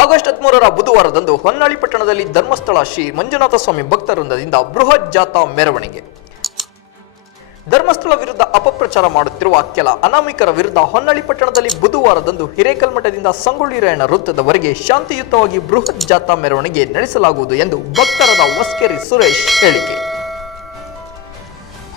August ಹದಿಮೂರರ ಬುಧವಾರದಂದು ಹೊನ್ನಾಳಿ ಪಟ್ಟಣದಲ್ಲಿ ಧರ್ಮಸ್ಥಳ ಶ್ರೀ ಮಂಜುನಾಥ ಸ್ವಾಮಿ ಭಕ್ತವೃಂದದಿಂದ ಬೃಹತ್ ಜಾಥಾ ಮೆರವಣಿಗೆ. ಧರ್ಮಸ್ಥಳ ವಿರುದ್ಧ ಅಪಪ್ರಚಾರ ಮಾಡುತ್ತಿರುವ ಕೆಲ ಅನಾಮಿಕರ ವಿರುದ್ಧ ಹೊನ್ನಾಳಿ ಪಟ್ಟಣದಲ್ಲಿ ಬುಧವಾರದಂದು ಹಿರೇಕಲ್ಮಠದಿಂದ ಸಂಗೊಳ್ಳಿ ರಾಯಣ್ಣ ವೃತ್ತದವರೆಗೆ ಶಾಂತಿಯುತವಾಗಿ ಬೃಹತ್ ಜಾಥಾ ಮೆರವಣಿಗೆ ನಡೆಸಲಾಗುವುದು ಎಂದು ಭಕ್ತರಾದ ವಸ್ಕೆರಿ ಸುರೇಶ್ ಹೇಳಿಕೆ.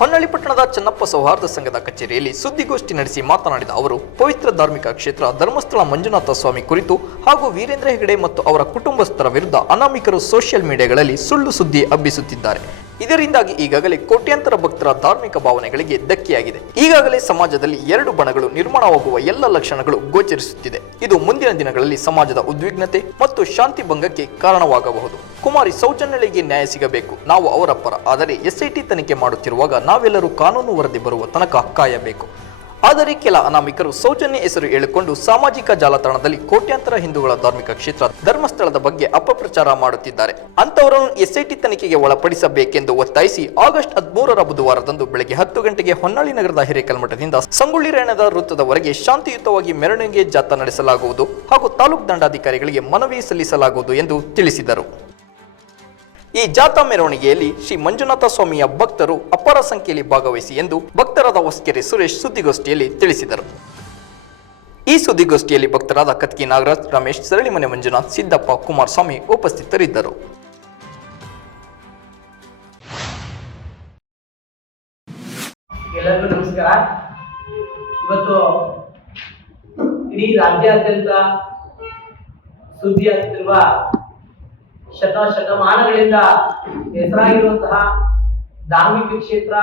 ಹೊನ್ನಾಳಿ ಪಟ್ಟಣದ ಚನ್ನಪ್ಪ ಸೌಹಾರ್ದ ಸಂಘದ ಕಚೇರಿಯಲ್ಲಿ ಸುದ್ದಿಗೋಷ್ಠಿ ನಡೆಸಿ ಮಾತನಾಡಿದ ಅವರು, ಪವಿತ್ರ ಧಾರ್ಮಿಕ ಕ್ಷೇತ್ರ ಧರ್ಮಸ್ಥಳ ಮಂಜುನಾಥ ಸ್ವಾಮಿ ಕುರಿತು ಹಾಗೂ ವೀರೇಂದ್ರ ಹೆಗಡೆ ಮತ್ತು ಅವರ ಕುಟುಂಬಸ್ಥರ ವಿರುದ್ಧ ಅನಾಮಿಕರು ಸೋಷಿಯಲ್ ಮೀಡಿಯಾಗಳಲ್ಲಿ ಸುಳ್ಳು ಸುದ್ದಿ ಹಬ್ಬಿಸುತ್ತಿದ್ದಾರೆ. ಇದರಿಂದಾಗಿ ಈಗಾಗಲೇ ಕೋಟ್ಯಾಂತರ ಭಕ್ತರ ಧಾರ್ಮಿಕ ಭಾವನೆಗಳಿಗೆ ಧಕ್ಕೆಯಾಗಿದೆ. ಈಗಾಗಲೇ ಸಮಾಜದಲ್ಲಿ ಎರಡು ಬಣಗಳು ನಿರ್ಮಾಣವಾಗುವ ಎಲ್ಲ ಲಕ್ಷಣಗಳು ಗೋಚರಿಸುತ್ತಿದೆ. ಇದು ಮುಂದಿನ ದಿನಗಳಲ್ಲಿ ಸಮಾಜದ ಉದ್ವಿಗ್ನತೆ ಮತ್ತು ಶಾಂತಿ ಭಂಗಕ್ಕೆ ಕಾರಣವಾಗಬಹುದು. ಕುಮಾರಿ ಸೌಜನ್ಯಳಿಗೆ ನ್ಯಾಯ ಸಿಗಬೇಕು. ನಾವು ಅವರ ಪರ. ಆದರೆ ಎಸ್ಐಟಿ ತನಿಖೆ ಮಾಡುತ್ತಿರುವಾಗ ನಾವೆಲ್ಲರೂ ಕಾನೂನು ವರದಿ ಬರುವ ತನಕ ಕಾಯಬೇಕು. ಆದರೆ ಕೆಲ ಅನಾಮಿಕರು ಸೌಜನ್ಯ ಹೆಸರು ಹೇಳಿಕೊಂಡು ಸಾಮಾಜಿಕ ಜಾಲತಾಣದಲ್ಲಿ ಕೋಟ್ಯಾಂತರ ಹಿಂದೂಗಳ ಧಾರ್ಮಿಕ ಕ್ಷೇತ್ರ, ಧರ್ಮಸ್ಥಳದ ಬಗ್ಗೆ ಅಪಪ್ರಚಾರ ಮಾಡುತ್ತಿದ್ದಾರೆ. ಅಂತವರನ್ನು ಎಸ್ಐಟಿ ತನಿಖೆಗೆ ಒಳಪಡಿಸಬೇಕೆಂದು ಒತ್ತಾಯಿಸಿ ಆಗಸ್ಟ್ ಹದಿಮೂರರ ಬುಧವಾರದಂದು ಬೆಳಗ್ಗೆ ಹತ್ತು ಗಂಟೆಗೆ ಹೊನ್ನಾಳಿ ನಗರದ ಹಿರೇಕಲ್ಮಠದಿಂದ ಸಂಗೊಳ್ಳಿ ರಾಯಣದ ವೃತ್ತದವರೆಗೆ ಶಾಂತಿಯುತವಾಗಿ ಮೆರವಣಿಗೆ ಜಾಥಾ ನಡೆಸಲಾಗುವುದು ಹಾಗೂ ತಾಲೂಕು ದಂಡಾಧಿಕಾರಿಗಳಿಗೆ ಮನವಿ ಸಲ್ಲಿಸಲಾಗುವುದು ಎಂದು ತಿಳಿಸಿದರು. ಈ ಜಾಥಾ ಮೆರವಣಿಗೆಯಲ್ಲಿ ಶ್ರೀ ಮಂಜುನಾಥ ಸ್ವಾಮಿಯ ಭಕ್ತರು ಅಪಾರ ಸಂಖ್ಯೆಯಲ್ಲಿ ಭಾಗವಹಿಸಿ ಎಂದು ಭಕ್ತರಾದ ಹೊಸಕೆರೆ ಸುರೇಶ್ ಸುದ್ದಿಗೋಷ್ಠಿಯಲ್ಲಿ ತಿಳಿಸಿದರು. ಈ ಸುದ್ದಿಗೋಷ್ಠಿಯಲ್ಲಿ ಭಕ್ತರಾದ ಕತ್ಕಿ ನಾಗರಾಜ್, ರಮೇಶ್, ಸರಳಿಮನೆ ಮಂಜುನಾಥ್, ಸಿದ್ದಪ್ಪ, ಕುಮಾರಸ್ವಾಮಿ ಉಪಸ್ಥಿತರಿದ್ದರು. ಎಲ್ಲರಿಗೂ ನಮಸ್ಕಾರ. ಇವತ್ತು ಇಡೀ ರಾಜ್ಯಾದ್ಯಂತ ಸುದ್ದಿಯಾಗುತ್ತಿರುವ ಶತ ಶತಮಾನಗಳಿಂದ ಹೆಸರಾಗಿರುವಂತಹ ಧಾರ್ಮಿಕ ಕ್ಷೇತ್ರ,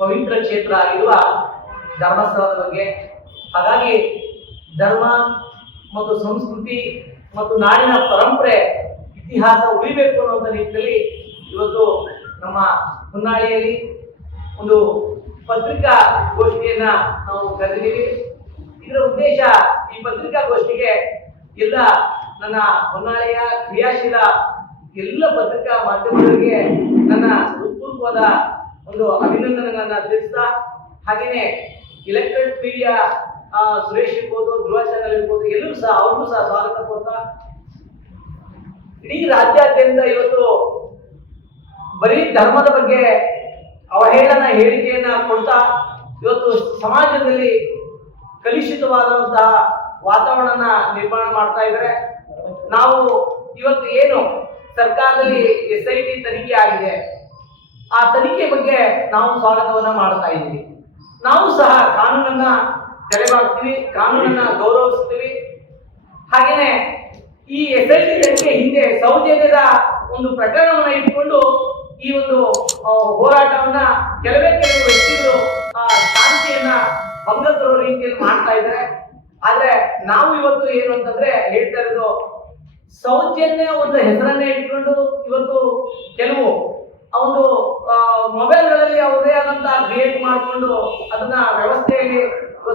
ಪವಿತ್ರ ಕ್ಷೇತ್ರ ಆಗಿರುವ ಧರ್ಮಸ್ಥಳದ ಬಗ್ಗೆ. ಹಾಗಾಗಿ ಧರ್ಮ ಮತ್ತು ಸಂಸ್ಕೃತಿ ಮತ್ತು ನಾಡಿನ ಪರಂಪರೆ, ಇತಿಹಾಸ ಉಳಿಬೇಕು ಅನ್ನುವಂಥ ನಿಟ್ಟಿನಲ್ಲಿ ಇವತ್ತು ನಮ್ಮ ಹೊನ್ನಾಳಿಯಲ್ಲಿ ಒಂದು ಪತ್ರಿಕಾ ಗೋಷ್ಠಿಯನ್ನ ನಾವು ಕರೆದಿದ್ದೀವಿ. ಇದರ ಉದ್ದೇಶ ಈ ಪತ್ರಿಕಾಗೋಷ್ಠಿಗೆ ಎಲ್ಲ ನನ್ನ ಹೊನ್ನಾಳಿಯ ಕ್ರಿಯಾಶೀಲ ಎಲ್ಲ ಪತ್ರಿಕಾ ಮಾಧ್ಯಮಗಳಿಗೆ ನನ್ನ ಹೃತ್ಪೂರ್ವದ ಒಂದು ಅಭಿನಂದನೆಗಳನ್ನ ತಿಳಿಸ್ತಾ, ಹಾಗೇನೆ ಎಲೆಕ್ಟ್ರಿಕ್ ಮೀಡಿಯಾ ಸುರೇಶ್ ಇರ್ಬೋದು, ಧ್ರುವ ಚಾನಲ್ ಇರ್ಬೋದು, ಎಲ್ಲರೂ ಸಹ, ಅವ್ರಿಗೂ ಸಹ ಸ್ವಾಗತ ಕೊಡ್ತಾ ಇಡೀ ರಾಜ್ಯಾದ್ಯಂತ ಇವತ್ತು ಬರೀ ಧರ್ಮದ ಬಗ್ಗೆ ಅವಹೇಳನ ಹೇಳಿಕೆಯನ್ನ ಕೊಡ್ತಾ, ಇವತ್ತು ಸಮಾಜದಲ್ಲಿ ಕಲುಷಿತವಾದಂತಹ ವಾತಾವರಣ ನಿರ್ಮಾಣ ಮಾಡ್ತಾ ಇದ್ದಾರೆ. ನಾವು ಇವತ್ತು ಏನು ಸರ್ಕಾರದಲ್ಲಿ ಎಸ್ ಐ ಟಿ ತನಿಖೆ ಆಗಿದೆ, ಆ ತನಿಖೆ ಬಗ್ಗೆ ನಾವು ಸ್ವಾಗತವನ್ನ ಮಾಡ್ತಾ ಇದ್ದೀವಿ. ನಾವು ಸಹ ಕಾನೂನನ್ನ ತೆರೆವಾಗ್ತೀವಿ ಕಾನೂನನ್ನ ಗೌರವಿಸ್ತೀವಿ. ಹಾಗೇನೆ ಈ ಎಸ್ ಐ ಟಿ ತನಿಖೆ ಹಿಂದೆ ಸೌಜನ್ಯದ ಒಂದು ಪ್ರಕರಣವನ್ನ ಇಟ್ಕೊಂಡು ಈ ಒಂದು ಹೋರಾಟವನ್ನ ಕೆಲವೇ ಕೆಲವು ವ್ಯಕ್ತಿಗಳು ಶಾಂತಿಯನ್ನ ಭಂಗ ತರೋ ರೀತಿಯಲ್ಲಿ ಮಾಡ್ತಾ ಇದ್ದಾರೆ. ಆದ್ರೆ ನಾವು ಇವತ್ತು ಏನು ಅಂತಂದ್ರೆ ಹೇಳ್ತಾ ಇರೋದು ಸೌಜನ್ಯ ಒಂದು ಹೆಸರನ್ನೇ ಇಟ್ಕೊಂಡು ಇವತ್ತು ಕೆಲವು ಒಂದು ಮೊಬೈಲ್ಗಳಲ್ಲಿ ಅವರೇ ಆದಂತ ಕ್ರಿಯೇಟ್ ಮಾಡಿಕೊಂಡು ಅದನ್ನ ವ್ಯವಸ್ಥೆಯಲ್ಲಿ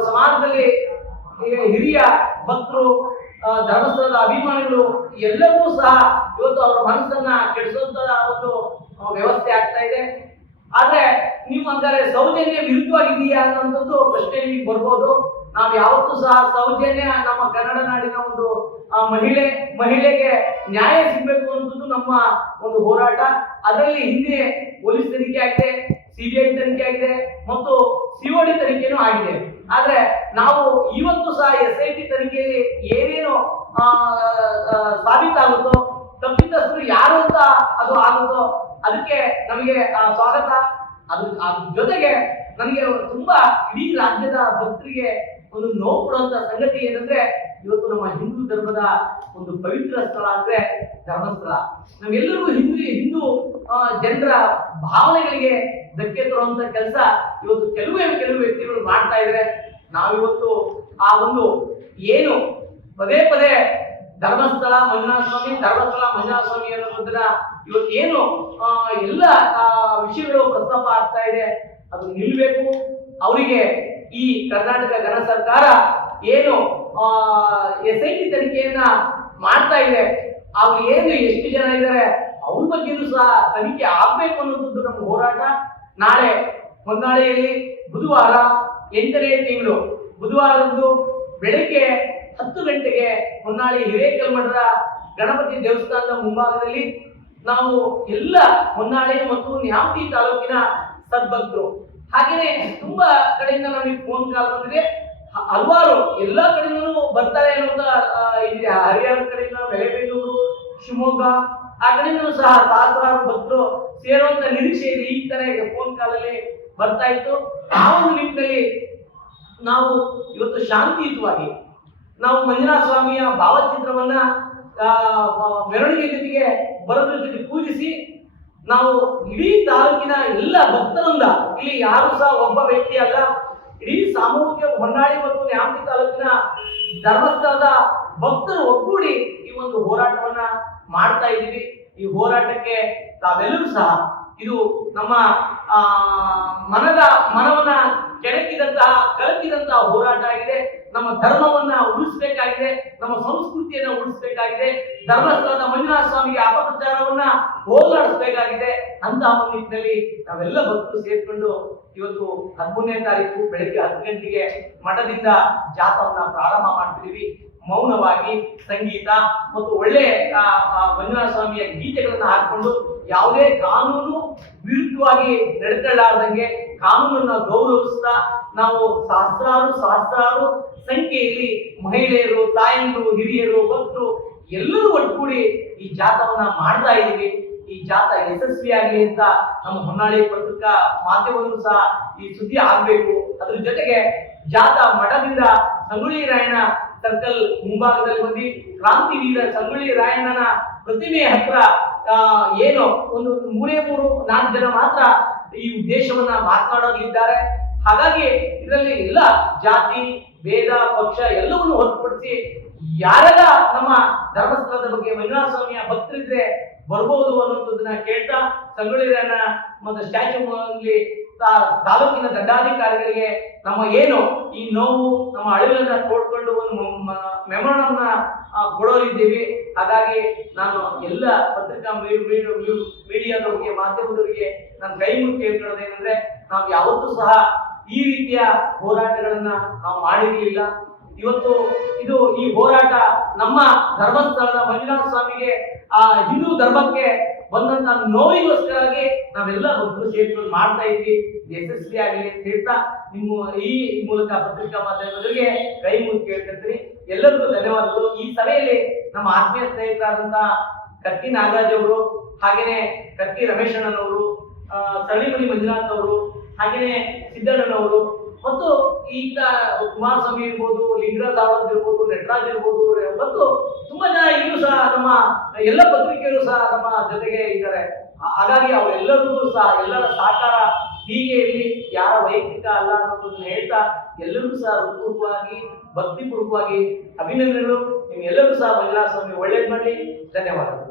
ಸಮಾಜದಲ್ಲಿ ಹಿರಿಯ ಭಕ್ತರು ಧರ್ಮಸ್ಥಳದ ಅಭಿಮಾನಿಗಳು ಎಲ್ಲರೂ ಸಹ ಇವತ್ತು ಅವರ ಮನಸ್ಸನ್ನ ಕೆಡಿಸುವಂತ ಒಂದು ವ್ಯವಸ್ಥೆ ಆಗ್ತಾ ಇದೆ. ಆದ್ರೆ, ನೀವು ಅಂದರೆ ಸೌಜನ್ಯ ವಿರುದ್ಧವಾಗಿದೆಯಾ ಅನ್ನೋಂಥದ್ದು ಪ್ರಶ್ನೆ ನಿಮಗೆ ಬರ್ಬೋದು. ನಾವು ಯಾವತ್ತೂ ಸಹ ಸೌಜನ್ಯ ನಮ್ಮ ಕನ್ನಡ ನಾಡಿನ ಒಂದು ಮಹಿಳೆ, ಮಹಿಳೆಗೆ ನ್ಯಾಯ ಸಿಗ್ಬೇಕು ಅನ್ನೋದು ನಮ್ಮ ಒಂದು ಹೋರಾಟ. ಅದರಲ್ಲಿ ಹಿಂದೆ ಪೊಲೀಸ್ ತನಿಖೆ ಆಗಿದೆ ಸಿಬಿಐ ತನಿಖೆ ಆಗಿದೆ ಮತ್ತು ಸಿಒಡಿ ತನಿಖೆನೂ ಆಗಿದೆ. ಆದ್ರೆ ನಾವು ಇವತ್ತು ಸಹ ಎಸ್ ಐ ಟಿ ತನಿಖೆಯಲ್ಲಿ ಏನೇನು ಸಾಬೀತಾಗುತ್ತೋ, ತಪ್ಪಿತಸ್ಥರು ಯಾರು ಅಂತ ಅದು ಆಗುತ್ತೋ, ಅದಕ್ಕೆ ನಮಗೆ ಸ್ವಾಗತ. ಅದು ಅದ್ರ ಜೊತೆಗೆ ನನಗೆ ತುಂಬಾ ಇಡೀ ರಾಜ್ಯದ ಭಕ್ತರಿಗೆ ಒಂದು ನೋವು ಕೊಡುವಂತ ಸಂಗತಿ ಏನಂದ್ರೆ, ಇವತ್ತು ನಮ್ಮ ಹಿಂದೂ ಧರ್ಮದ ಒಂದು ಪವಿತ್ರ ಸ್ಥಳ ಅಂದ್ರೆ ಧರ್ಮಸ್ಥಳ. ನಮ್ಗೆಲ್ಲರಿಗೂ ಹಿಂದೂ ಹಿಂದೂ ಜನರ ಭಾವನೆಗಳಿಗೆ ಧಕ್ಕೆ ತರುವಂತ ಕೆಲಸ ಇವತ್ತು ಕೆಲವೇ ಕೆಲವು ವ್ಯಕ್ತಿಗಳು ಮಾಡ್ತಾ ಇದ್ರೆ. ನಾವಿವತ್ತು ಆ ಒಂದು ಏನು ಪದೇ ಪದೇ ಧರ್ಮಸ್ಥಳ ಮಂಜುನಾಥ ಸ್ವಾಮಿ ಧರ್ಮಸ್ಥಳ ಮಂಜುನಾಥ ಸ್ವಾಮಿ ಅನ್ನೋದನ್ನ ಇವತ್ತು ಏನು ಎಲ್ಲ ವಿಷಯಗಳು ಪ್ರಸ್ತಾಪ ಆಗ್ತಾ ಇದೆ. ಅದು ನಿಲ್ಬೇಕು. ಅವರಿಗೆ ಈ ಕರ್ನಾಟಕ ಘನ ಸರ್ಕಾರ ಏನು ಎಸ್ ಐ ಟಿ ತನಿಖೆಯನ್ನ ಮಾಡ್ತಾ ಇದೆ. ಅವ್ರು ಏನು, ಎಷ್ಟು ಜನ ಇದ್ದಾರೆ ಅವ್ರ ಬಗ್ಗೆನೂ ಸಹ ತನಿಖೆ ಆಗ್ಬೇಕು ಅನ್ನೋದು ನಮ್ಮ ಹೋರಾಟ. ನಾಳೆ, ಹೊನ್ನಾಳಿಯಲ್ಲಿ ಬುಧವಾರ ಎಂಟನೇ ತಿಂಗಳು. ಬುಧವಾರದಂದು ಬೆಳಗ್ಗೆ ಹತ್ತು ಗಂಟೆಗೆ ಹೊನ್ನಾಳಿ ಹಿರೇಕಲ್ಮಠದ ಗಣಪತಿ ದೇವಸ್ಥಾನದ ಮುಂಭಾಗದಲ್ಲಿ ನಾವು ಎಲ್ಲ ಹೊನ್ನಾಳಿ ಮತ್ತು ನ್ಯಾಮತಿ ತಾಲೂಕಿನ ಸದ್ಭಕ್ತರು ಹಾಗೇನೆ ತುಂಬಾ ಕಡೆಯಿಂದ ನಮಗೆ ಫೋನ್ ಕಾಲ್ ಬಂದಿದೆ. ಹಲವಾರು ಎಲ್ಲ ಕಡೆಯಿಂದನು ಬರ್ತಾರೆ ಅನ್ನುವಂತ ಇದೆ ಹರಿಯಾಣ ಕಡೆಯಿಂದ ಬೆಳೆಬೆನ್ನೂರು ಶಿವಮೊಗ್ಗ, ಆ ಕಡೆಯಿಂದಲೂ ಸಹ ಸಹಸ್ರಾರು ಭಕ್ತರು ಸೇರುವಂತ ನಿರೀಕ್ಷೆ ಇದೆ. ಈ ತರ ಈಗ ಫೋನ್ ಕಾಲಲ್ಲಿ ಬರ್ತಾ ಇತ್ತು. ಆ ಒಂದು ನಿಟ್ಟಿನಲ್ಲಿ ನಾವು ಇವತ್ತು ಶಾಂತಿಯುತವಾಗಿ ನಾವು ಮಂಜುನಾಥ ಸ್ವಾಮಿಯ ಭಾವಚಿತ್ರವನ್ನ ಮೆರವಣಿಗೆ ಜೊತೆಗೆ ಬರೋದ್ರ ಜೊತೆ ಪೂಜಿಸಿ ನಾವು ಇಡೀ ತಾಲೂಕಿನ ಎಲ್ಲ ಭಕ್ತರಿಂದ ಇಲ್ಲಿ ಯಾರು ಸಹ ಒಬ್ಬ ವ್ಯಕ್ತಿ ಅಲ್ಲ, ಇಡೀ ಸಾಮೂಹಿಕ ಹೊನ್ನಾಳಿ ಮತ್ತು ನ್ಯಾಮತಿ ತಾಲೂಕಿನ ಧರ್ಮಸ್ಥಳದ ಭಕ್ತರು ಒಗ್ಗೂಡಿ ಈ ಒಂದು ಹೋರಾಟವನ್ನ ಮಾಡ್ತಾ ಇದ್ದೀವಿ. ಈ ಹೋರಾಟಕ್ಕೆ ತಾವೆಲ್ಲರೂ ಸಹ ಇದು ನಮ್ಮ, ಆ, ಮನದ, ಮನವನ್ನ ಕೆಣಕಿದಂತಹ, ಕಲಕಿದಂತಹ ಹೋರಾಟ ಆಗಿದೆ. ನಮ್ಮ ಧರ್ಮವನ್ನ ಉಳಿಸ್ಬೇಕಾಗಿದೆ. ನಮ್ಮ ಸಂಸ್ಕೃತಿಯನ್ನ ಉಳಿಸ್ಬೇಕಾಗಿದೆ. ಧರ್ಮಸ್ಥಳದ ಮಂಜುನಾಥ ಸ್ವಾಮಿಗೆ ಅಪಪ್ರಚಾರವನ್ನ ಹೋಗಲಾಡಿಸ್ಬೇಕಾಗಿದೆ ಅಂತ ಒಂದು ನಿಟ್ಟಿನಲ್ಲಿ ನಾವೆಲ್ಲ ಭಕ್ತರು ಸೇರ್ಕೊಂಡು ಇವತ್ತು ಹದಿಮೂರನೇ ತಾರೀಕು ಬೆಳಗ್ಗೆ ಹತ್ತು ಗಂಟೆಗೆ ಮಠದಿಂದ ಜಾಥವನ್ನ ಪ್ರಾರಂಭ ಮಾಡ್ತಿದೀವಿ ಮೌನವಾಗಿ ಸಂಗೀತ ಮತ್ತು ಒಳ್ಳೆ ಮಂಜುನಾಥ ಸ್ವಾಮಿಯ ಗೀತೆಗಳನ್ನು ಹಾಕೊಂಡು ಯಾವುದೇ ಕಾನೂನು ವಿರುದ್ಧವಾಗಿ ನಡ್ಕೊಳ್ಳಾರ್ದಂಗೆ ಕಾನೂನನ್ನ ಗೌರವಿಸ್ತಾ ನಾವು ಸಹಸ್ರಾರು ಸಹಸ್ರಾರು ಸಂಖ್ಯೆಯಲ್ಲಿ ಮಹಿಳೆಯರು, ತಾಯಂದಿರು, ಹಿರಿಯರು, ಭಕ್ತರು ಎಲ್ಲರೂ ಒಟ್ಟುಗೂಡಿ ಈ ಜಾಥವನ್ನ ಮಾಡ್ತಾ ಇದ್ದೀವಿ. ಈ ಜಾತ ಯಶಸ್ವಿಯಾಗಲಿ ಅಂತ ನಮ್ಮ ಹೊನ್ನಾಳಿ ಪತ್ರಿಕಾ ಮಾಧ್ಯಮದಲ್ಲೂ ಸಹ ಈ ಸುದ್ದಿ ಆಗ್ಬೇಕು. ಅದ್ರ ಜೊತೆಗೆ ಜಾತ ಮಠದಿಂದ ಸಂಗೊಳ್ಳಿ ರಾಯಣ್ಣ ಸರ್ಕಲ್ ಮುಂಭಾಗದಲ್ಲಿ ಬಂದು ಕ್ರಾಂತಿವೀರ ಸಂಗೊಳ್ಳಿ ರಾಯಣ್ಣನ ಪ್ರತಿಮೆ ಹತ್ರ ಏನು ಒಂದು ಮೂರೇ ಮೂರು, ನಾಲ್ಕು ಜನ ಮಾತ್ರ ಈ ಉದ್ದೇಶವನ್ನ ಮಾತನಾಡೋದಿದ್ದಾರೆ ಹಾಗಾಗಿ ಇದರಲ್ಲಿ ಎಲ್ಲ ಜಾತಿ, ಭೇದ, ಪಕ್ಷ ಎಲ್ಲವನ್ನು ಹೊರತುಪಡಿಸಿ ಯಾರೆಲ್ಲ ನಮ್ಮ ಧರ್ಮಸ್ಥಳದ ಬಗ್ಗೆ ಮಂಜುನಾಥ ಸ್ವಾಮಿಯ ಭಕ್ತರಿದ್ರೆ ಬರ್ಬೋದು ಅನ್ನೋದನ್ನ ಕೇಳ್ತಾ ಸಂಗೊಳ್ಳಿ ರಾಯಣ್ಣ ಮತ್ತು ಸ್ಟ್ಯಾಚ್ಯೂ ಅಲ್ಲಿ ತಾಲೂಕಿನ ದಂಡಾಧಿಕಾರಿಗಳಿಗೆ ನಮ್ಮ ಏನು ಈ ನೋವು, ನಮ್ಮ ಅಳಿಲನ್ನ ತೋಡ್ಕೊಂಡು ಒಂದು ಮೆಮೊರನ್ನ ಕೊಡೋರಿದ್ದೀವಿ. ಹಾಗಾಗಿ ನಾನು ಎಲ್ಲ ಪತ್ರಿಕಾ ಮೀಡಿಯಾದವರಿಗೆ, ಮಾಧ್ಯಮದವರಿಗೆ ನಾನು ಕೈ ಮುಗಿ ಏನಂದ್ರೆ ನಾವು ಯಾವತ್ತೂ ಸಹ ಈ ರೀತಿಯ ಹೋರಾಟಗಳನ್ನ ನಾವು ಮಾಡಿರಲಿಲ್ಲ. ಇವತ್ತು ಇದು ಈ ಹೋರಾಟ ನಮ್ಮ ಧರ್ಮಸ್ಥಳದ ಮಂಜುನಾಥ ಸ್ವಾಮಿಗೆ ಆ ಹಿಂದೂ ಧರ್ಮಕ್ಕೆ ಬಂದಂತ ನೋವಿಗೋಸ್ಕರವಾಗಿ ನಾವೆಲ್ಲ ಒಬ್ಬರು ಸೇರ್ಕೊಂಡು ಮಾಡ್ತಾ ಇದ್ವಿ. ಇದು ಯಶಸ್ವಿ ಆಗಲಿ ಅಂತ ಹೇಳ್ತಾ ನಿಮ್ಮ ಈ ಮೂಲಕ ಪತ್ರಿಕಾ ಮಾಧ್ಯಮದವರಿಗೆ ಕೈ ಮುಗಿ ಕೇಳ್ತಿರ್ತೀನಿ. ಎಲ್ಲರಿಗೂ ಧನ್ಯವಾದಗಳು. ಈ ಸಭೆಯಲ್ಲಿ ನಮ್ಮ ಆತ್ಮೀಯ ಸ್ನೇಹಿತರಾದಂತ ಕತ್ತಿ ನಾಗರಾಜ್ ಅವರು, ಹಾಗೇನೆ ಕತ್ತಿ ರಮೇಶಣ್ಣನವರು ಸಳಿಮಣಿ ಮಂಜುನಾಥ್ ಅವರು, ಹಾಗೇನೆ ಸಿದ್ದಣ್ಣನವರು ಮತ್ತು ಈಗ ಕುಮಾರಸ್ವಾಮಿ ಇರ್ಬೋದು, ಲಿಂಗರಾಜ್ ಸಾವಂತ್ ಇರ್ಬೋದು, ನಟರಾಜ್ ಇರ್ಬೋದು, ಮತ್ತು ತುಂಬಾ ಜನ ಈಗಲೂ ಸಹ ನಮ್ಮ ಎಲ್ಲ ಪತ್ರಿಕೆಯರು ಸಹ ನಮ್ಮ ಜೊತೆಗೆ ಇದ್ದಾರೆ. ಹಾಗಾಗಿ ಅವರೆಲ್ಲರಿಗೂ ಸಹ ಎಲ್ಲರ ಸಹಕಾರ ಹೀಗೆ ಇರಲಿ ಯಾರ ವೈಯಕ್ತಿಕ ಅಲ್ಲ ಅನ್ನೋದನ್ನು ಹೇಳ್ತಾ ಎಲ್ಲರಿಗೂ ಸಹ ಹೃತ್ಪೂರ್ವಕವಾಗಿ, ಭಕ್ತಿಪೂರ್ವಕವಾಗಿ ಅಭಿನಂದನೆಗಳು. ನಿಮ್ಗೆಲ್ಲರಿಗೂ ಸಹ ಮಹಿಳಾ ಸ್ವಾಮಿ ಒಳ್ಳೇದು ಮಾಡಿ ಧನ್ಯವಾದಗಳು.